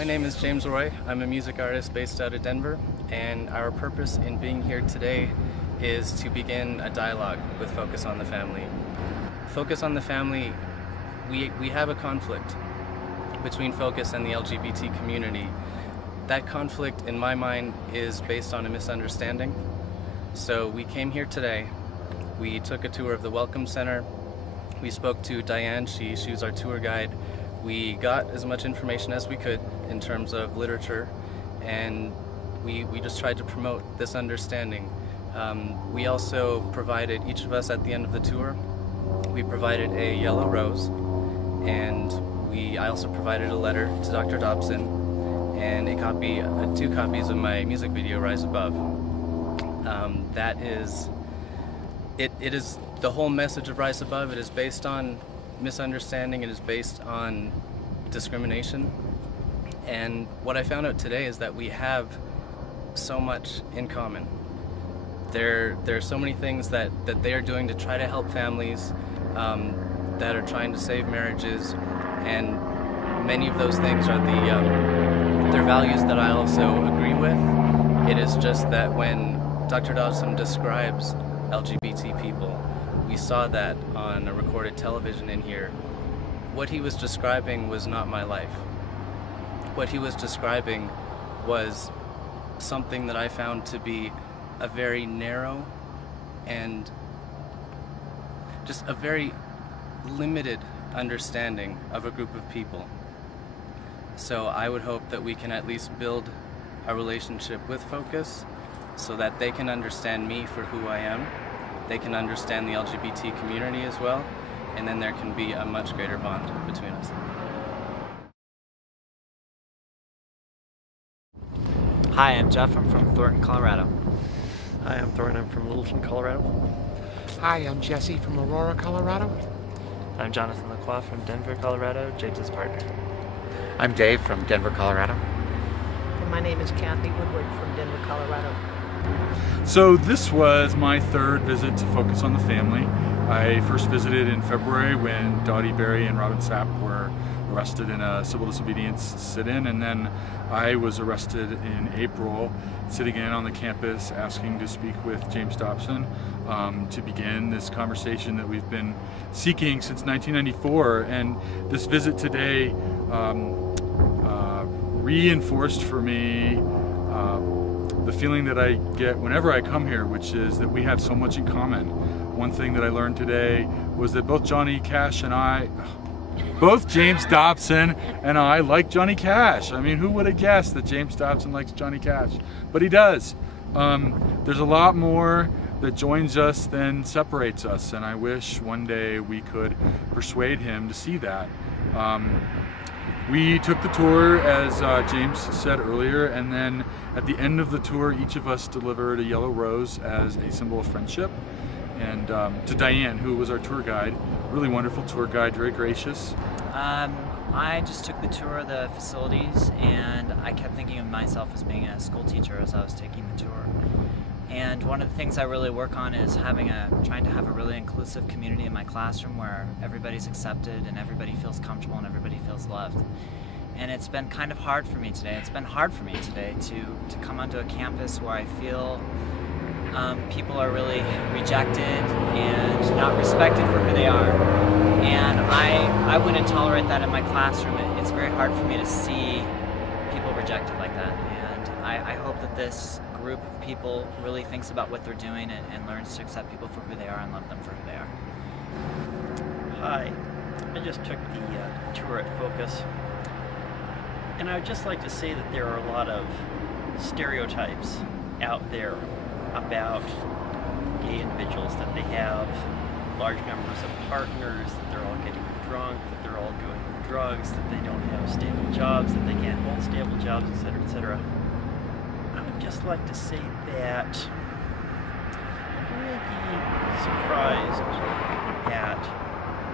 My name is James Roy. I'm a music artist based out of Denver, and our purpose in being here today is to begin a dialogue with Focus on the Family. Focus on the Family, we have a conflict between Focus and the LGBT community. That conflict, in my mind, is based on a misunderstanding. So we came here today, we took a tour of the Welcome Center, we spoke to Diane, she was our tour guide. We got as much information as we could in terms of literature, and we just tried to promote this understanding. We also provided, each of us at the end of the tour, we provided a yellow rose, and I also provided a letter to Dr. Dobson and two copies of my music video, Rise Above. It is the whole message of Rise Above. It is based on misunderstanding, it is based on discrimination, and what I found out today is that we have so much in common. There are so many things that they are doing to try to help families that are trying to save marriages, and many of those things are their values that I also agree with. It is just that when Dr. Dobson describes LGBT people, we saw that on a recorded television in here. What he was describing was not my life. What he was describing was something that I found to be a very narrow and just a very limited understanding of a group of people. So I would hope that we can at least build a relationship with Focus so that they can understand me for who I am. They can understand the LGBT community as well, and then there can be a much greater bond between us. Hi, I'm Jeff. I'm from Thornton, Colorado. Hi, I'm Thornton. I'm from Littleton, Colorado. Hi, I'm Jesse from Aurora, Colorado. I'm Jonathan Lacroix from Denver, Colorado, James' partner. I'm Dave from Denver, Colorado. And my name is Kathy Woodward from Denver, Colorado. So this was my third visit to Focus on the Family. I first visited in February when Dottie Berry and Robin Sapp were arrested in a civil disobedience sit-in, and then I was arrested in April, sitting in on the campus asking to speak with James Dobson to begin this conversation that we've been seeking since 1994. And this visit today reinforced for me the feeling that I get whenever I come here, which is that we have so much in common. One thing that I learned today was that both James Dobson and I like Johnny Cash. I mean, who would have guessed that James Dobson likes Johnny Cash? But he does. There's a lot more that joins us than separates us, and I wish one day we could persuade him to see that. We took the tour, as James said earlier, and then at the end of the tour, each of us delivered a yellow rose as a symbol of friendship. And to Diane, who was our tour guide, really wonderful tour guide, very gracious. I just took the tour of the facilities, and I kept thinking of myself as being a school teacher as I was taking the tour. And one of the things I really work on is trying to have a really inclusive community in my classroom where everybody's accepted and everybody feels comfortable and everybody feels loved. And it's been kind of hard for me today. It's been hard for me today to come onto a campus where I feel people are really rejected and not respected for who they are. And I wouldn't tolerate that in my classroom. It's very hard for me to see people rejected like that. And I hope that this group of people really thinks about what they're doing and learns to accept people for who they are and love them for who they are. Hi, I just took the tour at Focus, and I would just like to say that there are a lot of stereotypes out there about gay individuals, that they have large numbers of partners, that they're all getting drunk, that they're all doing drugs, that they don't have stable jobs, that they can't hold stable jobs, etc., etc. I would just like to say that you may be surprised at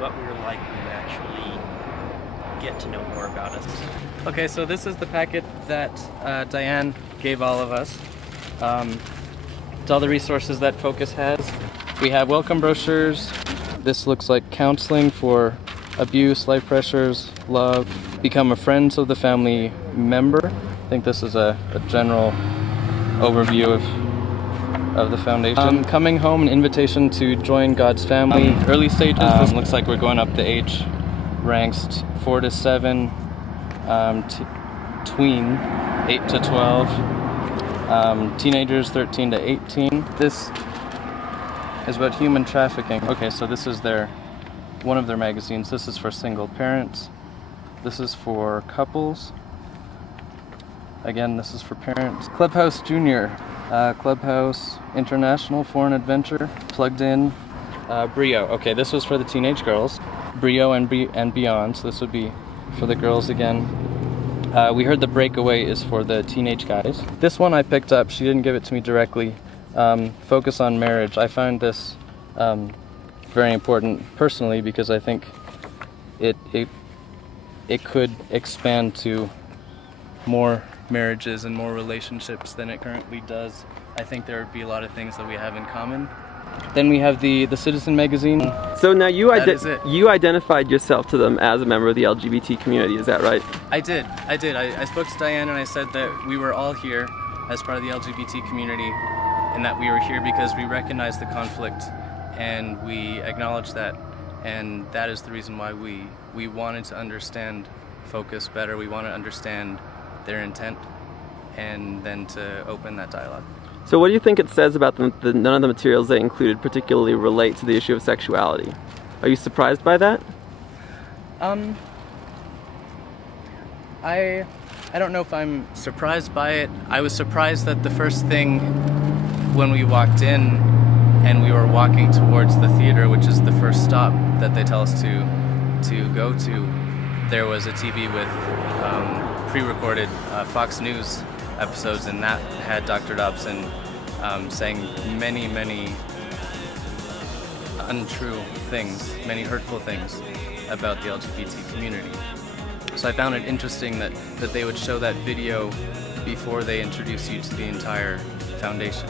what we're like when you actually get to know more about us. Okay, so this is the packet that Diane gave all of us. It's all the resources that Focus has. We have welcome brochures. This looks like counseling for abuse, life pressures, love, become a friend of the family member. I think this is a general overview of the foundation. Coming home, an invitation to join God's family. Early stages, this looks like we're going up the age ranks, 4 to 7, tween, 8 to 12, teenagers, 13 to 18. This is about human trafficking. Okay, so this is one of their magazines. This is for single parents. This is for couples. Again, this is for parents. Clubhouse Junior, Clubhouse International, Foreign Adventure, Plugged In, Brio. Okay, this was for the teenage girls. Brio and Beyond, so this would be for the girls again. We heard the Breakaway is for the teenage guys. This one I picked up, she didn't give it to me directly. Focus on Marriage. I find this very important personally because I think it could expand to more marriages and more relationships than it currently does. I think there would be a lot of things that we have in common. Then we have the Citizen magazine. So now you identified yourself to them as a member of the LGBT community, is that right? I did. I spoke to Diane and I said that we were all here as part of the LGBT community and that we were here because we recognize the conflict and we acknowledge that, and that is the reason why we wanted to understand Focus better. We want to understand their intent and then to open that dialogue. So what do you think it says about them that none of the materials they included particularly relate to the issue of sexuality? Are you surprised by that? I don't know if I'm surprised by it. I was surprised that the first thing when we walked in and we were walking towards the theater, which is the first stop that they tell us to go to, there was a TV with pre-recorded Fox News episodes, and that had Dr. Dobson saying many untrue things, many hurtful things about the LGBT community. So I found it interesting that they would show that video before they introduce you to the entire foundation.